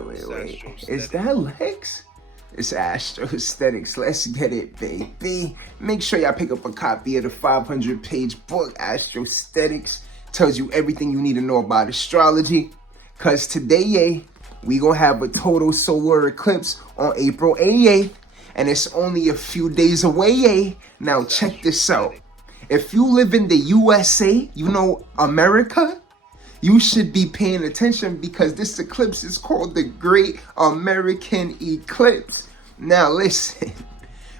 Wait. Is that Lex? It's Astrostetics. Let's get it, baby. Make sure y'all pick up a copy of the 500-page book, Astrostetics. Tells you everything you need to know about astrology. Because today, we gonna have a total solar eclipse on April 8th. And it's only a few days away. Now, check this out. If you live in the USA, you know, America, you should be paying attention because this eclipse is called the Great American Eclipse. Now listen,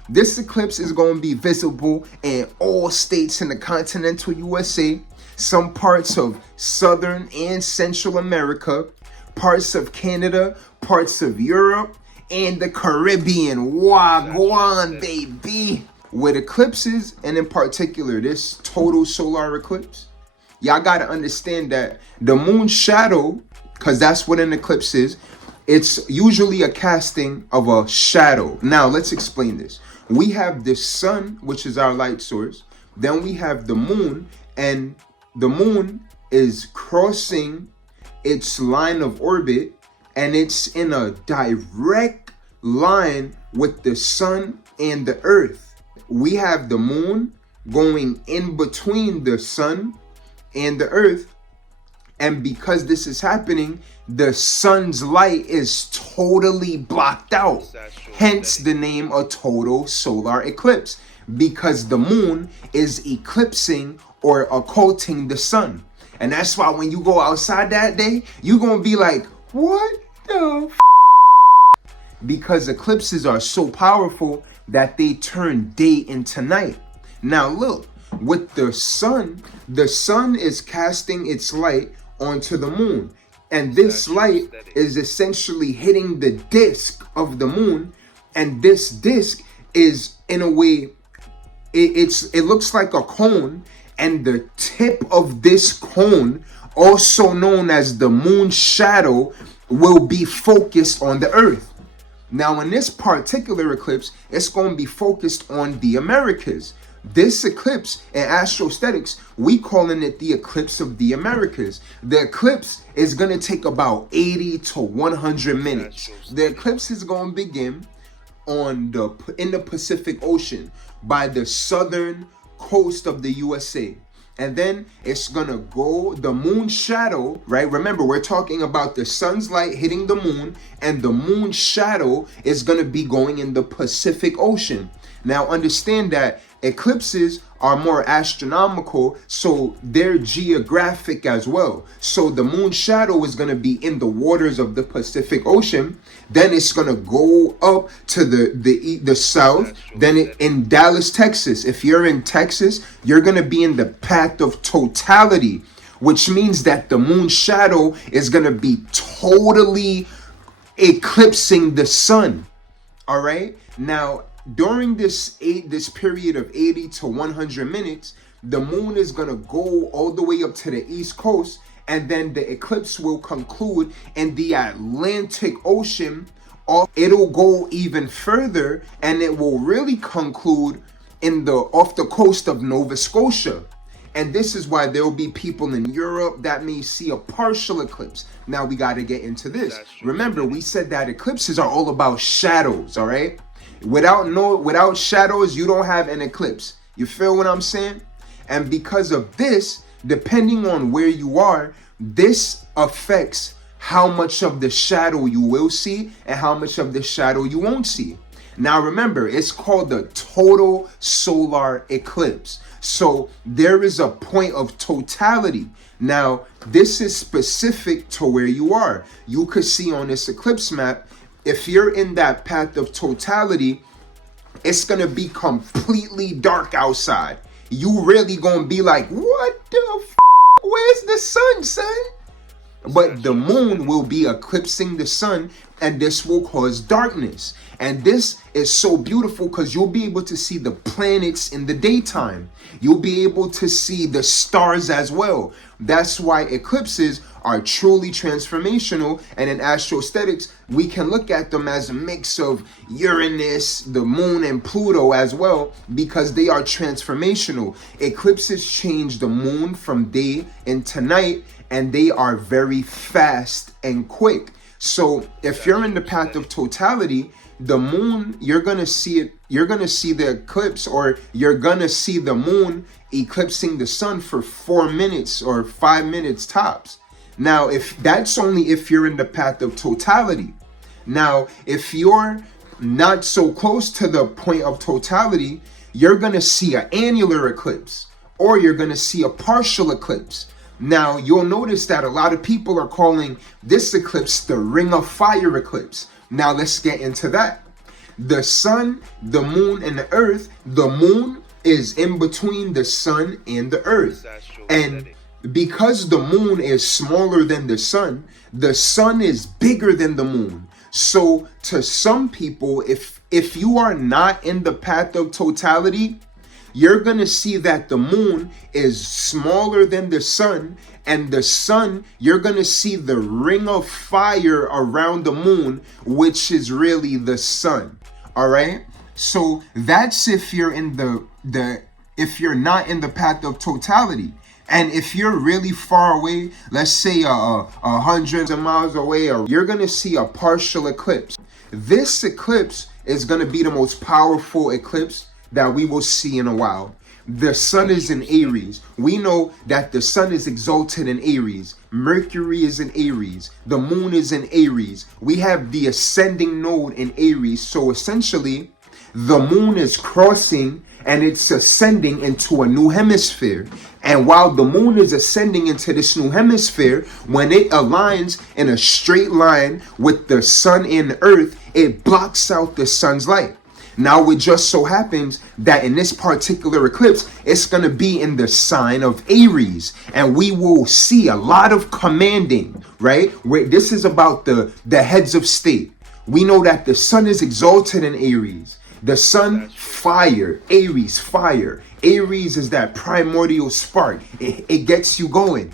this eclipse is going to be visible in all states in the continental USA, some parts of Southern and Central America, parts of Canada, parts of Europe, and the Caribbean. Wagwan, baby. With eclipses, and in particular this total solar eclipse, y'all gotta understand that the moon's shadow, because that's what an eclipse is, it's usually a casting of a shadow. Now, let's explain this. We have the sun, which is our light source. Then we have the moon, and the moon is crossing its line of orbit, and it's in a direct line with the sun and the earth. We have the moon going in between the sun and the earth, and because this is happening, the sun's light is totally blocked out, hence the name a total solar eclipse, because the moon is eclipsing or occulting the sun. And that's why when you go outside that day, you're gonna be like, what the f? Because eclipses are so powerful that they turn day into night. Now look, with the sun is casting its light onto the moon, and this light is essentially hitting the disk of the moon, and this disk is, in a way, it looks like a cone, and the tip of this cone, also known as the moon's shadow, will be focused on the earth. Now, in this particular eclipse, it's going to be focused on the Americas. This eclipse in Astrostetics, we calling it the eclipse of the Americas. The eclipse is going to take about 80 to 100 minutes. The eclipse is going to begin in the Pacific Ocean by the southern coast of the USA. And then it's gonna go, the moon's shadow, right? Remember, we're talking about the sun's light hitting the moon, and the moon's shadow is gonna be going in the Pacific Ocean. Now understand that eclipses are more astronomical, so they're geographic as well. So the moon's shadow is gonna be in the waters of the Pacific Ocean. Then it's gonna go up to the south. Then in Dallas, Texas. If you're in Texas, you're gonna be in the path of totality, which means that the moon's shadow is gonna be totally eclipsing the sun. All right. Now, during this period of 80 to 100 minutes, the moon is gonna go all the way up to the East Coast, and then the eclipse will conclude in the Atlantic Ocean. It'll go even further, and it will really conclude off the coast of Nova Scotia. And this is why there will be people in Europe that may see a partial eclipse. Now we got to get into this. Remember, we said that eclipses are all about shadows, all right? Without shadows, you don't have an eclipse. You feel what I'm saying? And because of this, depending on where you are, this affects how much of the shadow you will see and how much of the shadow you won't see. Now remember, it's called the total solar eclipse. So there is a point of totality. Now, this is specific to where you are. You could see on this eclipse map, if you're in that path of totality, it's gonna be completely dark outside. You really gonna be like, what the f? Where's the sun, son? But the moon will be eclipsing the sun, and this will cause darkness. And this is so beautiful because you'll be able to see the planets in the daytime. You'll be able to see the stars as well. That's why eclipses are truly transformational. And in Astrostetics, we can look at them as a mix of Uranus, the moon, and Pluto as well, because they are transformational. Eclipses change the moon from day into night, and they are very fast and quick. So if you're in the path of totality, the moon, you're going to see it, you're going to see the eclipse, or you're going to see the moon eclipsing the sun for 4 minutes or 5 minutes tops. Now, if that's only if you're in the path of totality. Now, if you're not so close to the point of totality, you're going to see an annular eclipse, or you're going to see a partial eclipse. Now, you'll notice that a lot of people are calling this eclipse the Ring of Fire eclipse. Now, let's get into that. The sun, the moon, and the earth, the moon is in between the sun and the earth. And because the moon is smaller than the sun is bigger than the moon. So to some people, if you are not in the path of totality, you're going to see that the moon is smaller than the sun, and the sun, you're going to see the ring of fire around the moon, which is really the sun. All right. So that's if you're in if you're not in the path of totality. And if you're really far away, let's say hundreds of miles away, you're going to see a partial eclipse. This eclipse is going to be the most powerful eclipse that we will see in a while. The sun is in Aries. We know that the sun is exalted in Aries. Mercury is in Aries. The moon is in Aries. We have the ascending node in Aries. So essentially, the moon is crossing and it's ascending into a new hemisphere. And while the moon is ascending into this new hemisphere, when it aligns in a straight line with the sun and earth, it blocks out the sun's light. Now, it just so happens that in this particular eclipse, it's going to be in the sign of Aries. And we will see a lot of commanding, right? Where this is about the heads of state. We know that the sun is exalted in Aries. The sun, fire. Aries, fire. Aries is that primordial spark. It gets you going.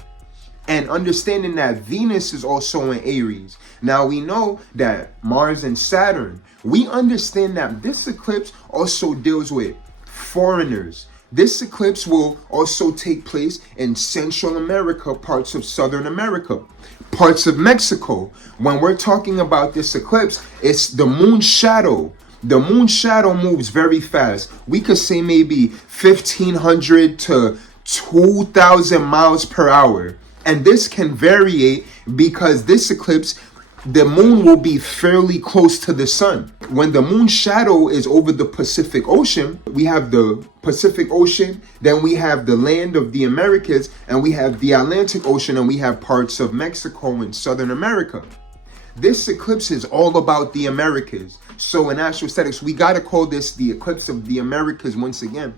And understanding that Venus is also in Aries. Now we know that Mars and Saturn, we understand that this eclipse also deals with foreigners. This eclipse will also take place in Central America, parts of Southern America, parts of Mexico. When we're talking about this eclipse, it's the moon shadow. The moon shadow moves very fast. We could say maybe 1,500 to 2,000 miles per hour. And this can vary because this eclipse, the moon will be fairly close to the sun. When the moon shadow is over the Pacific Ocean, we have the Pacific Ocean, then we have the land of the Americas, and we have the Atlantic Ocean, and we have parts of Mexico and Southern America. This eclipse is all about the Americas. So in Astrostetics, we got to call this the eclipse of the Americas once again,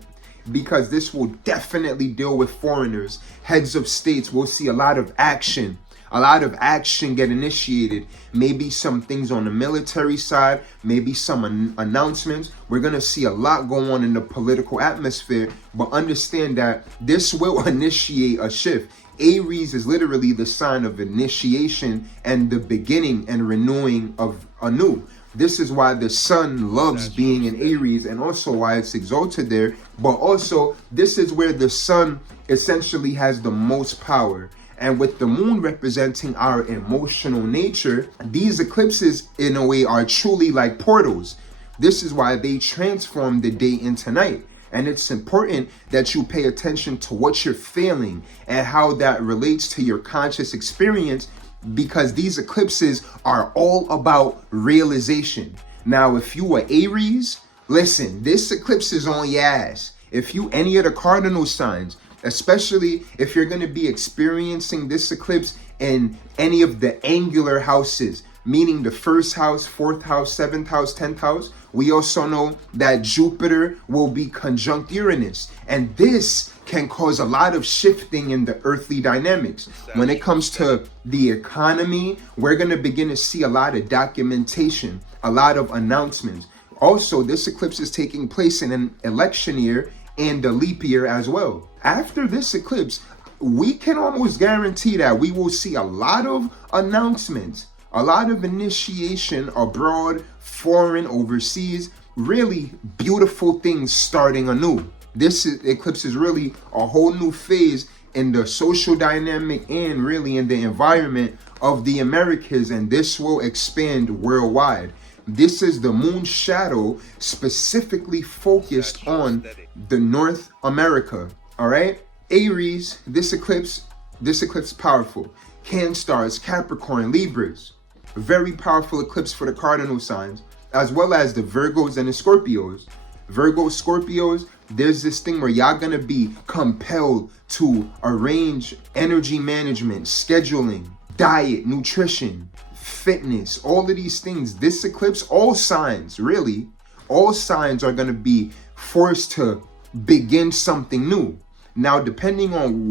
because this will definitely deal with foreigners, heads of states. We'll see a lot of action get initiated. Maybe some things on the military side, maybe some announcements. We're going to see a lot going on in the political atmosphere, but understand that this will initiate a shift. Aries is literally the sign of initiation and the beginning and renewing of anew. This is why the sun loves being in Aries, and also why it's exalted there. But also, this is where the sun essentially has the most power. And with the moon representing our emotional nature, these eclipses, in a way, are truly like portals. This is why they transform the day into night. And it's important that you pay attention to what you're feeling and how that relates to your conscious experience, because these eclipses are all about realization. Now, if you are Aries, listen, this eclipse is on your ass. If you any of the cardinal signs, especially if you're going to be experiencing this eclipse in any of the angular houses, meaning the first house, fourth house, seventh house, 10th house. We also know that Jupiter will be conjunct Uranus, and this can cause a lot of shifting in the earthly dynamics. When it comes to the economy, we're going to begin to see a lot of documentation, a lot of announcements. Also, this eclipse is taking place in an election year and a leap year as well. After this eclipse, we can almost guarantee that we will see a lot of announcements, a lot of initiation abroad, foreign, overseas, really beautiful things starting anew. This eclipse is really a whole new phase in the social dynamic and really in the environment of the Americas, and this will expand worldwide. This is the moon shadow specifically focused on the North America. All right, Aries, this eclipse is powerful. Cancers, Capricorn, Libras, very powerful eclipse for the cardinal signs, as well as the Virgos and the Scorpios. Virgos, Scorpios, there's this thing where y'all gonna be compelled to arrange energy management, scheduling, diet, nutrition, fitness, all of these things. This eclipse, all signs, really, all signs are gonna be forced to begin something new. Now, depending on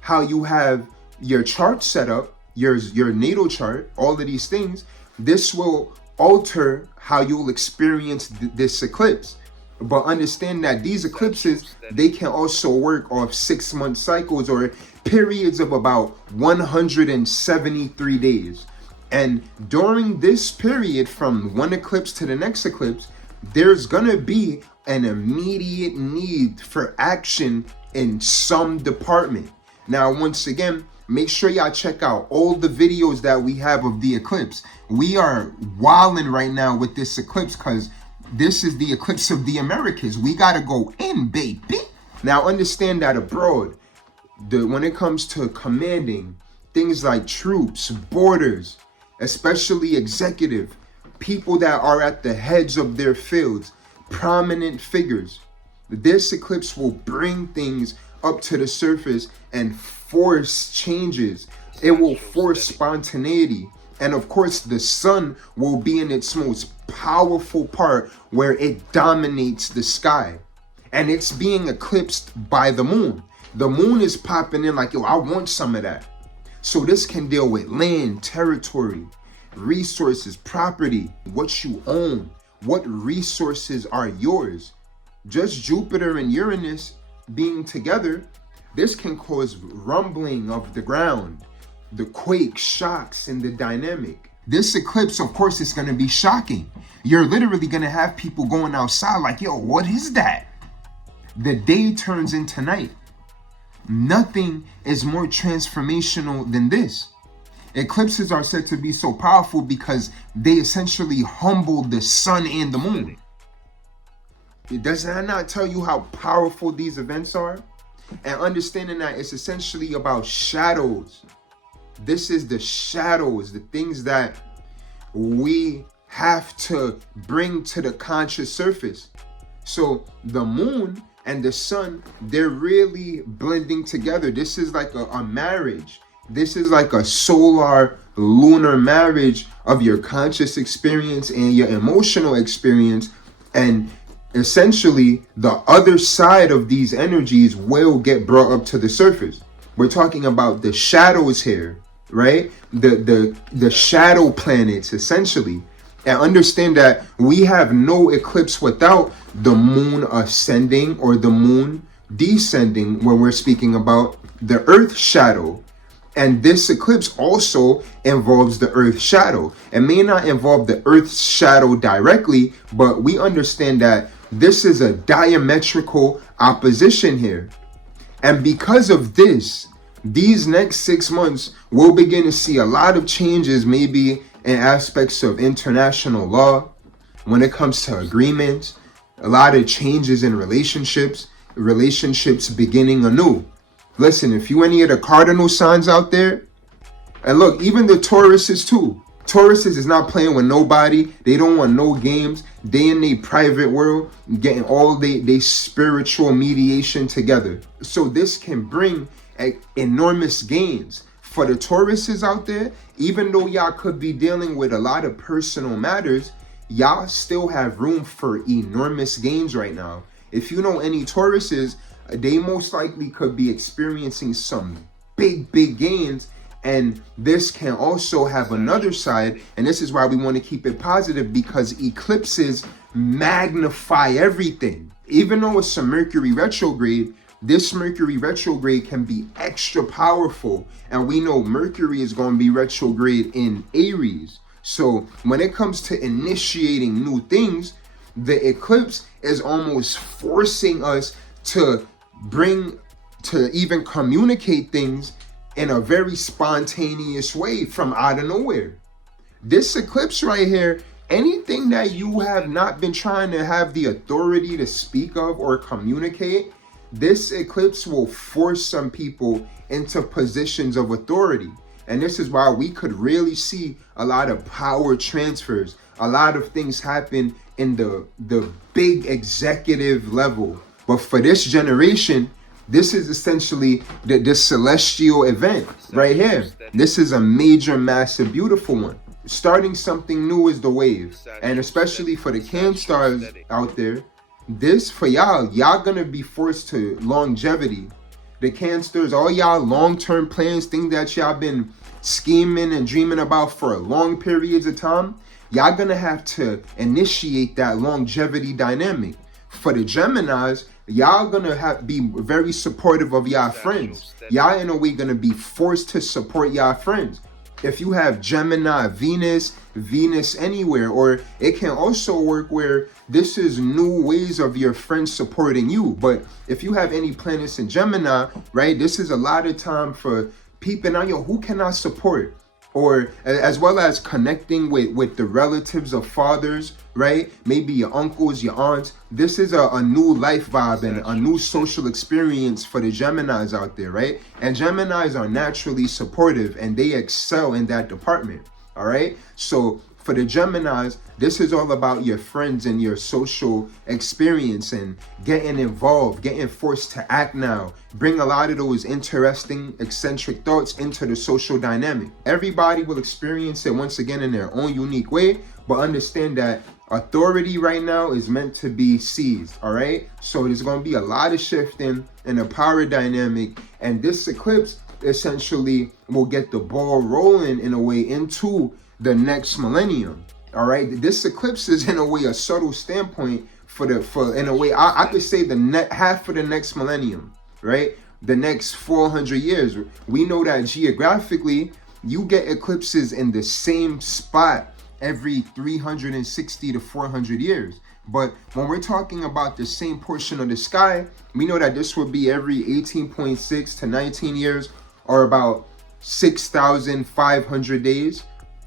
how you have your chart set up, your natal chart, all of these things, this will alter how you'll experience this eclipse. But understand that these eclipses, they can also work off 6-month cycles or periods of about 173 days. And during this period from one eclipse to the next eclipse, there's gonna be an immediate need for action in some department. Now, once again, make sure y'all check out all the videos that we have of the eclipse. We are wilding right now with this eclipse because this is the eclipse of the Americas. We gotta go in, baby. Now, understand that abroad, when it comes to commanding, things like troops, borders, especially executive, people that are at the heads of their fields, prominent figures, this eclipse will bring things up to the surface and force changes. It will force spontaneity. And of course, the sun will be in its most powerful part where it dominates the sky. And it's being eclipsed by the moon. The moon is popping in like, yo, I want some of that. So this can deal with land, territory, resources, property, what you own, what resources are yours. Just Jupiter and Uranus being together, this can cause rumbling of the ground, the quake, shocks in the dynamic. This eclipse, of course, is going to be shocking. You're literally going to have people going outside like, yo, what is that? The day turns into night. Nothing is more transformational than this. Eclipses are said to be so powerful because they essentially humble the sun and the moon. Does that not tell you how powerful these events are? And understanding that it's essentially about shadows. This is the shadows, the things that we have to bring to the conscious surface. So the moon and the sun, they're really blending together. This is like a marriage. This is like a solar lunar marriage of your conscious experience and your emotional experience. And essentially, the other side of these energies will get brought up to the surface. We're talking about the shadows here, right? The shadow planets, essentially. And understand that we have no eclipse without the moon ascending or the moon descending when we're speaking about the Earth shadow. And this eclipse also involves the Earth shadow. It may not involve the Earth's shadow directly, but we understand that this is a diametrical opposition here. And because of this, these next 6 months, we'll begin to see a lot of changes, maybe in aspects of international law, when it comes to agreements, a lot of changes in relationships beginning anew. Listen, if you any of the cardinal signs out there, and look, even the Tauruses too. Tauruses is not playing with nobody. They don't want no games. They in their private world, getting all they spiritual mediation together. So this can bring enormous gains. For the Tauruses out there, even though y'all could be dealing with a lot of personal matters, y'all still have room for enormous gains right now. If you know any Tauruses, they most likely could be experiencing some big gains. And this can also have another side. And this is why we want to keep it positive, because eclipses magnify everything. Even though it's a Mercury retrograde, this Mercury retrograde can be extra powerful. And we know Mercury is going to be retrograde in Aries. So when it comes to initiating new things, the eclipse is almost forcing us to even communicate things in a very spontaneous way from out of nowhere. This eclipse right here, anything that you have not been trying to have the authority to speak of or communicate, this eclipse will force some people into positions of authority. And this is why we could really see a lot of power transfers. A lot of things happen in the big executive level. But for this generation, this is essentially this celestial event right here. This is a major, massive, beautiful one. Starting something new is the wave. And especially for the Cancers out there, this for y'all gonna be forced to longevity. The Cancers, all y'all long-term plans, things that y'all been scheming and dreaming about for long periods of time, y'all gonna have to initiate that longevity dynamic. For the Geminis, y'all gonna be very supportive of y'all friends. Y'all in a way gonna be forced to support y'all friends. If you have Gemini, Venus anywhere, or it can also work where this is new ways of your friends supporting you. But if you have any planets in Gemini, right, this is a lot of time for peeping out, who can I support? Or as well as connecting with the relatives of fathers, right? Maybe your uncles, your aunts. This is a new life vibe and a new social experience for the Geminis out there, right? And Geminis are naturally supportive and they excel in that department, all right? So for the Geminis, this is all about your friends and your social experience and getting involved, getting forced to act now. Bring a lot of those interesting, eccentric thoughts into the social dynamic. Everybody will experience it once again in their own unique way, but understand that authority right now is meant to be seized, all right? So there's going to be a lot of shifting in the power dynamic, and this eclipse essentially will get the ball rolling in a way into the next millennium. All right, this eclipse is in a way a subtle standpoint for in a way I could say the half of the next millennium, right? The next 400 years. We know that geographically you get eclipses in the same spot every 360 to 400 years. But when we're talking about the same portion of the sky, we know that this would be every 18.6 to 19 years, or about 6,500 days.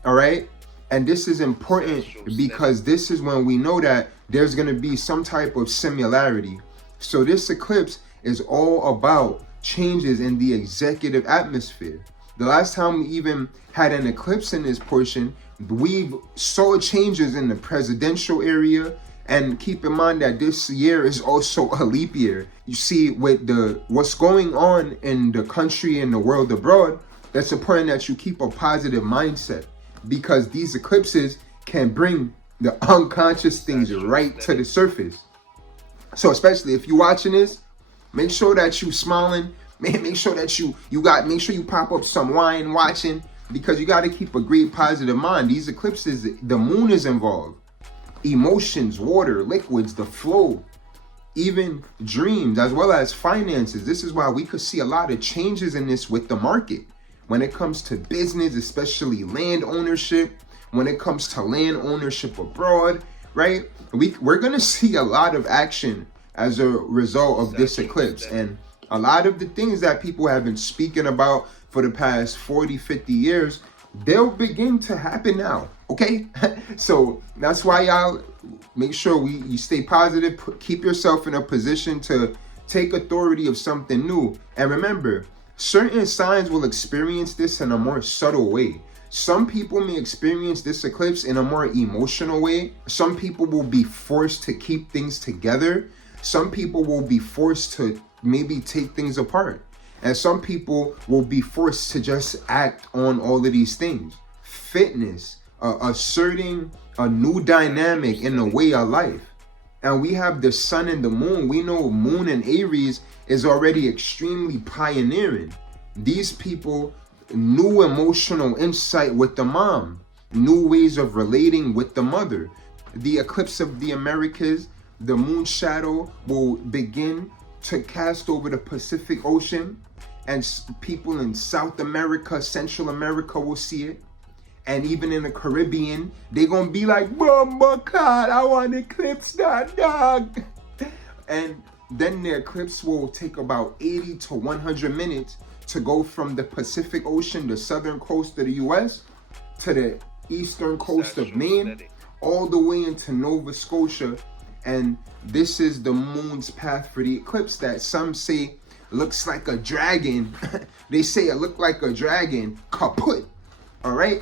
All right. And this is important because this is when we know that there's going to be some type of similarity. So this eclipse is all about changes in the executive atmosphere. The last time we even had an eclipse in this portion, we saw changes in the presidential area. And keep in mind that this year is also a leap year. You see, with what's going on in the country and the world abroad, that's important that you keep a positive mindset, because these eclipses can bring the unconscious things right to the surface. So especially if you're watching this, make sure that you smiling, man. Make sure that make sure you pop up some wine watching, because you got to keep a great positive mind. These eclipses, the moon is involved. Emotions, water, liquids, the flow, even dreams, as well as finances. This is why we could see a lot of changes in this with the market. When it comes to business, especially land ownership, when it comes to land ownership abroad, right? We're going to see a lot of action as a result of this eclipse. And a lot of the things that people have been speaking about for the past 40, 50 years, they'll begin to happen now, okay? So that's why y'all make sure you stay positive, keep yourself in a position to take authority of something new. And remember, certain signs will experience this in a more subtle way. Some people may experience this eclipse in a more emotional way. Some people will be forced to keep things together. Some people will be forced to maybe take things apart. And some people will be forced to just act on all of these things. Fitness, asserting a new dynamic in the way of life. And we have the sun and the moon. We know moon and Aries is already extremely pioneering. These people, new emotional insight with the mom, new ways of relating with the mother. The eclipse of the Americas, the moon shadow will begin to cast over the Pacific Ocean, and people in South America, Central America will see it. And even in the Caribbean, they're going to be like, Mama, God, I want to eclipse that dog. And then the eclipse will take about 80 to 100 minutes to go from the Pacific Ocean, the southern coast of the US, to the eastern coast of Maine, all the way into Nova Scotia. And this is the moon's path for the eclipse that some say looks like a dragon. They say it looked like a dragon kaput. All right.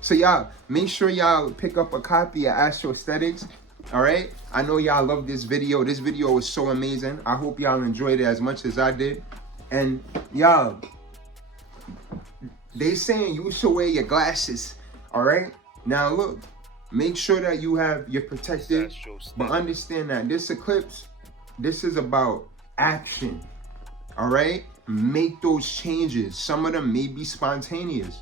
So y'all, make sure y'all pick up a copy of Astrostetics. All right. I know y'all love this video. This video was so amazing. I hope y'all enjoyed it as much as I did. And y'all, they saying you should wear your glasses. All right. Now look, make sure that you're protected, but understand that this eclipse, this is about action. All right. Make those changes. Some of them may be spontaneous.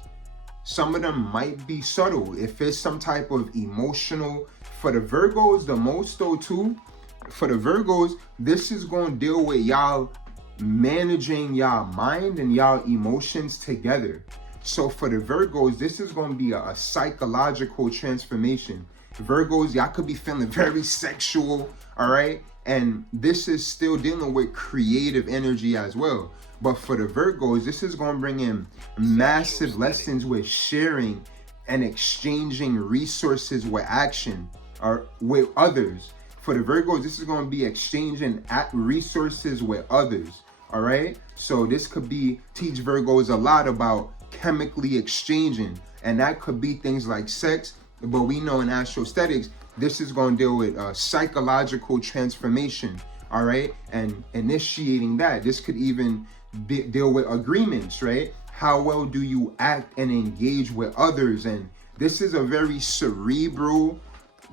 Some of them might be subtle. If it's some type of emotional, for the Virgos, the most though too, for the Virgos, this is going to deal with y'all managing y'all mind and y'all emotions together. So for the Virgos, this is going to be a psychological transformation. Virgos, y'all could be feeling very sexual, all right? And this is still dealing with creative energy as well. But for the Virgos, this is going to bring in massive lessons with sharing and exchanging resources with action or with others. For the Virgos, this is going to be exchanging resources with others, all right? So this could be teach Virgos a lot about chemically exchanging, and that could be things like sex. But we know in Astrostetics, this is going to deal with psychological transformation, all right? And initiating that. This could even deal with agreements, right? How well do you act and engage with others? And this is a very cerebral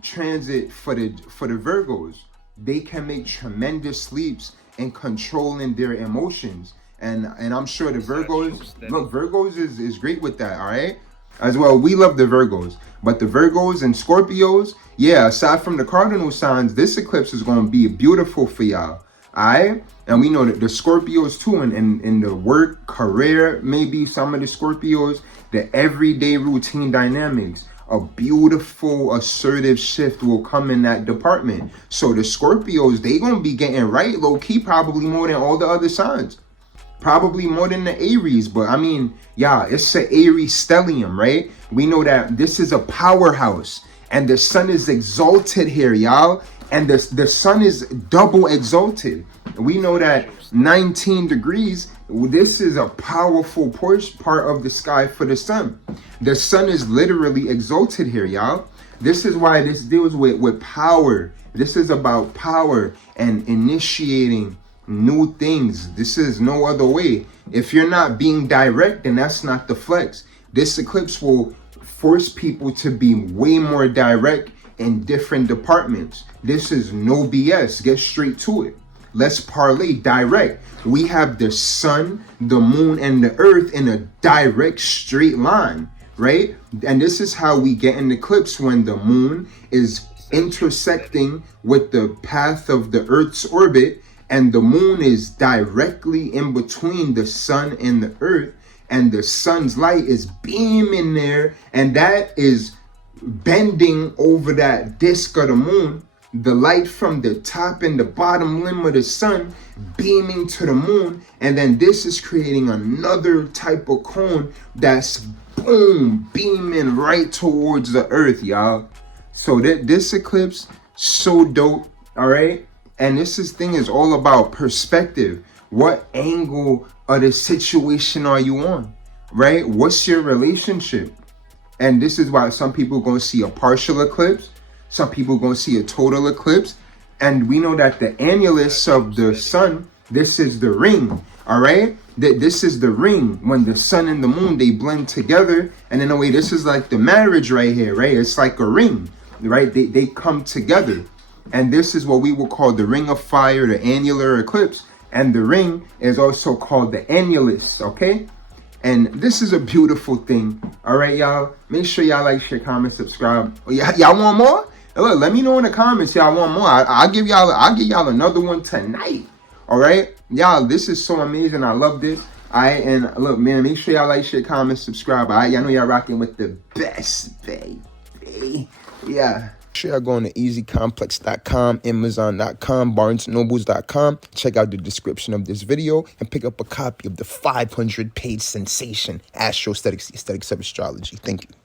transit for the Virgos. They can make tremendous leaps in controlling their emotions. And I'm sure the Virgos, look, Virgos is great with that, all right? As well, we love the Virgos. But the Virgos and Scorpios, yeah, aside from the cardinal signs, this eclipse is going to be beautiful for y'all, all right? And we know that the Scorpios too, in the work, career, maybe some of the Scorpios, the everyday routine dynamics, a beautiful assertive shift will come in that department. So the Scorpios, they going to be getting right low-key probably more than all the other signs. Probably more than the Aries, but I mean, yeah, it's an Aries stellium, right? We know that this is a powerhouse, and the sun is exalted here, y'all. And the sun is double exalted. We know that 19 degrees, this is a powerful part of the sky for the sun. The sun is literally exalted here, y'all. This is why this deals with power. This is about power and initiating new things. This is no other way. If you're not being direct, then that's not the flex. This eclipse will force people to be way more direct in different departments. This is no BS. Get straight to it. Let's parlay direct. We have the sun, the moon, and the earth in a direct straight line, right? And this is how we get an eclipse, when the moon is intersecting with the path of the earth's orbit, and the moon is directly in between the sun and the earth, and the sun's light is beaming there, and that is bending over that disk of the moon. The light from the top and the bottom limb of the sun beaming to the moon, and then this is creating another type of cone that's boom beaming right towards the earth, y'all. So this eclipse, so dope, all right? And this thing is all about perspective. What angle of the situation are you on, right? What's your relationship? And this is why some people are going to see a partial eclipse. Some people are going to see a total eclipse. And we know that the annulus of the sun, this is the ring, all right? This is the ring. When the sun and the moon, they blend together. And in a way, this is like the marriage right here, right? It's like a ring, right? They come together. And this is what we will call the ring of fire, the annular eclipse. And the ring is also called the annulus, okay? And this is a beautiful thing. All right, y'all. Make sure y'all like, share, comment, subscribe. Y'all want more? Look, let me know in the comments y'all want more. I'll give y'all another one tonight. All right, y'all. This is so amazing. I love this. And look, man, make sure y'all like, share, comment, subscribe. Y'all know y'all rocking with the best, baby. Yeah. Sure, y'all go on to easycomplex.com, amazon.com, barnesandnobles.com. Check out the description of this video and pick up a copy of the 500-page sensation, Astrostetics, the Aesthetics of Astrology. Thank you.